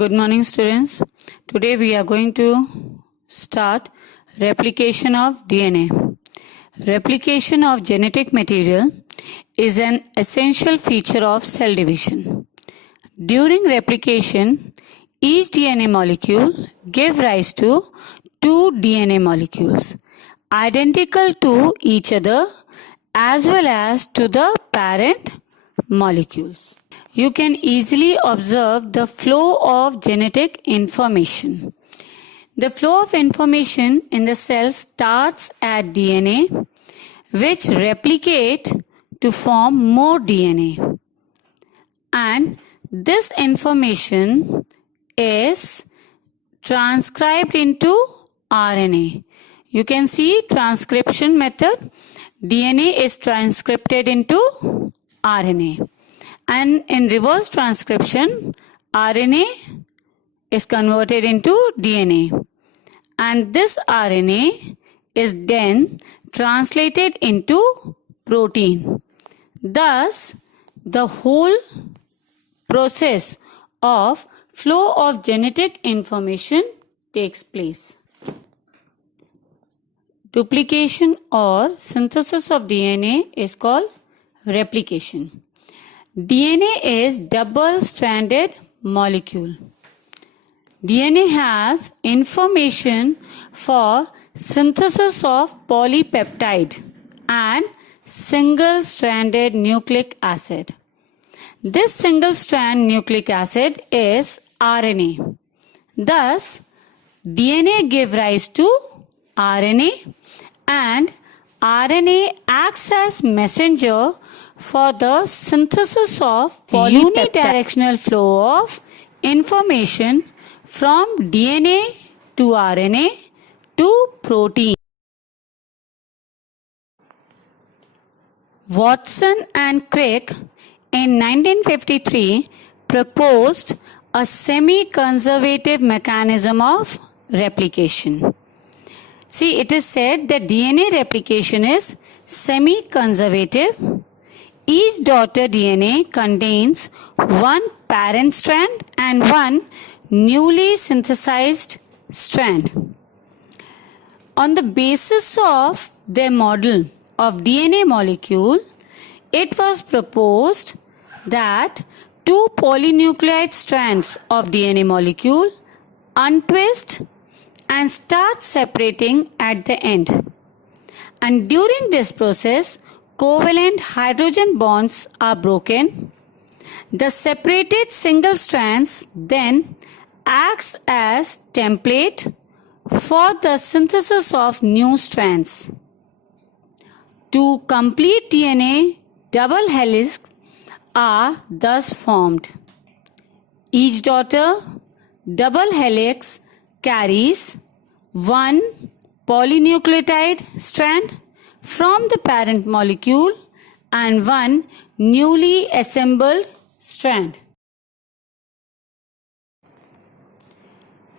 Good morning, students. Today we are going to start replication of DNA. Replication of genetic material is an essential feature of cell division. During replication, each DNA molecule gives rise to two DNA molecules identical to each other as well as to the parent molecules. You can easily observe the flow of genetic information. The flow of information in the cell starts at DNA, which replicate to form more DNA. And this information is transcribed into RNA. You can see transcription method. DNA is transcribed into RNA. And in reverse transcription, RNA is converted into DNA. And this RNA is then translated into protein. Thus, the whole process of flow of genetic information takes place. Duplication or synthesis of DNA is called replication. DNA is double-stranded molecule. DNA has information for synthesis of polypeptide and single-stranded nucleic acid. This single-strand nucleic acid is RNA. Thus, DNA gives rise to RNA and RNA acts as messenger for the synthesis of unidirectional flow of information from DNA to RNA to protein. Watson and Crick in 1953 proposed a semi-conservative mechanism of replication. See, it is said that DNA replication is semi-conservative. Each daughter DNA contains one parent strand and one newly synthesized strand. On the basis of their model of DNA molecule, it was proposed that two polynucleotide strands of DNA molecule untwist and start separating at the end. And during this process, covalent hydrogen bonds are broken. The separated single strands then acts as template for the synthesis of new strands. To complete DNA, double helix are thus formed. Each daughter double helix carries one polynucleotide strand from the parent molecule and one newly assembled strand.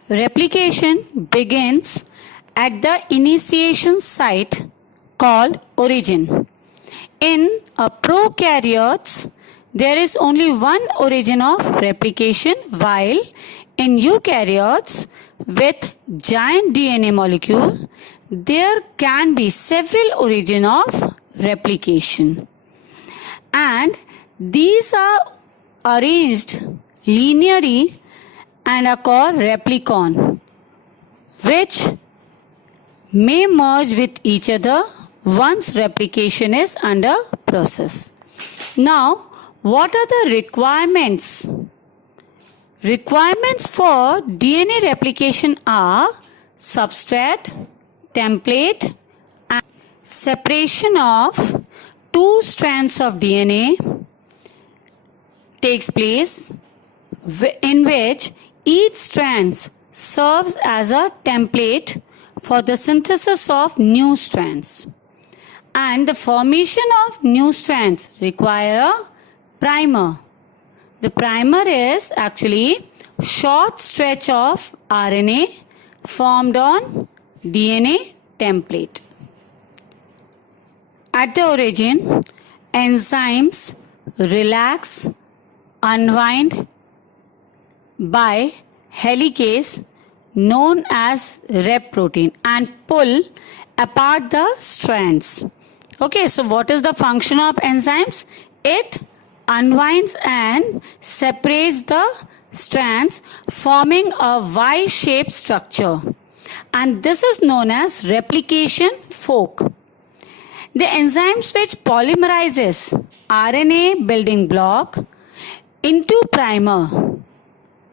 Replication begins at the initiation site called origin. In prokaryotes, there is only one origin of replication, while in eukaryotes with giant DNA molecule, there can be several origins of replication. And these are arranged linearly and are called replicon, which may merge with each other once replication is under process. Now, what are the requirements? Requirements for DNA replication are substrate, template, and separation of two strands of DNA takes place, in which each strand serves as a template for the synthesis of new strands. And the formation of new strands require a primer. The primer is actually short stretch of RNA formed on DNA template. At the origin, enzymes relax, unwind by helicase known as rep protein and pull apart the strands. Okay, so what is the function of enzymes? It unwinds and separates the strands, forming a Y-shaped structure, and this is known as replication fork. The enzymes which polymerizes RNA building block into primer.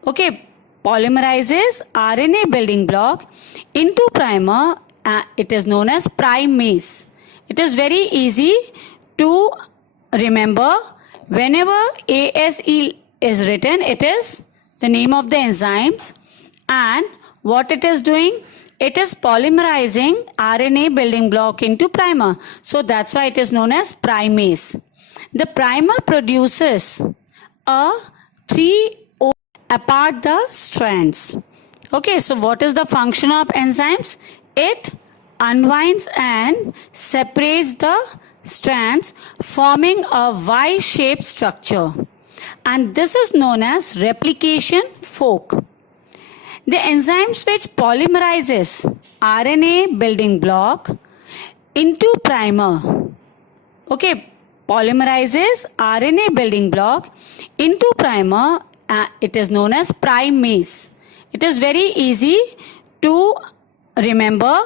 Okay, polymerizes RNA building block into primer. It is known as primase. It is very easy to remember. Whenever ASE is written, it is the name of the enzymes, and what it is doing, it is polymerizing RNA building block into primer. So that's why it is known as primase. The primer produces a 3O apart the strands. Okay, so what is the function of enzymes? It unwinds and separates the strands, forming a Y-shaped structure, and this is known as replication fork. The enzymes which polymerizes RNA building block into primer. Okay, polymerizes RNA building block into primer. It is known as primase. It is very easy to remember.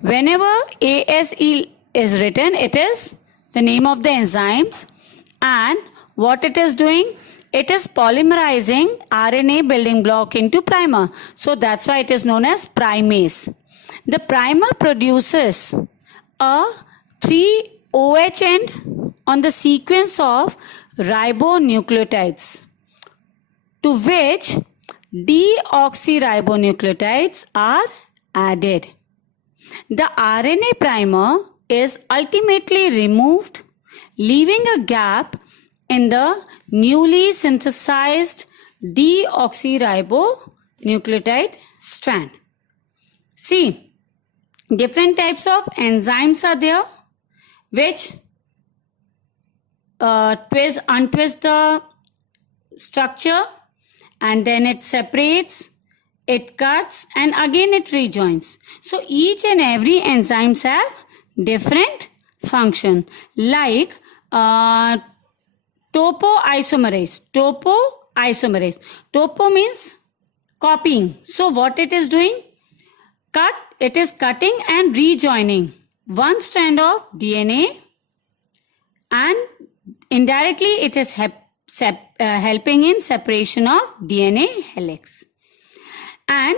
Whenever ASE is written, it is the name of the enzymes, and what it is doing, it is polymerizing RNA building block into primer. So that's why it is known as primase. The primer produces a 3OH end on the sequence of ribonucleotides, to which deoxyribonucleotides are added. The RNA primer is ultimately removed, leaving a gap in the newly synthesized deoxyribonucleotide strand. See, different types of enzymes are there which untwist the structure, and then it separates, it cuts, and again it rejoins. So each and every enzymes have different function, like topoisomerase. Topo means copying. So what it is doing? It is cutting and rejoining one strand of DNA, and indirectly it is helping in separation of DNA helix. And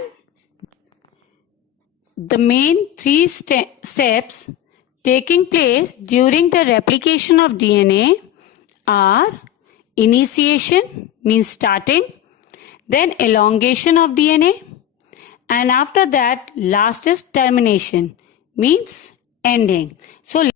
the main three steps taking place during the replication of DNA are initiation, means starting, then elongation of DNA, and after that last is termination, means ending. So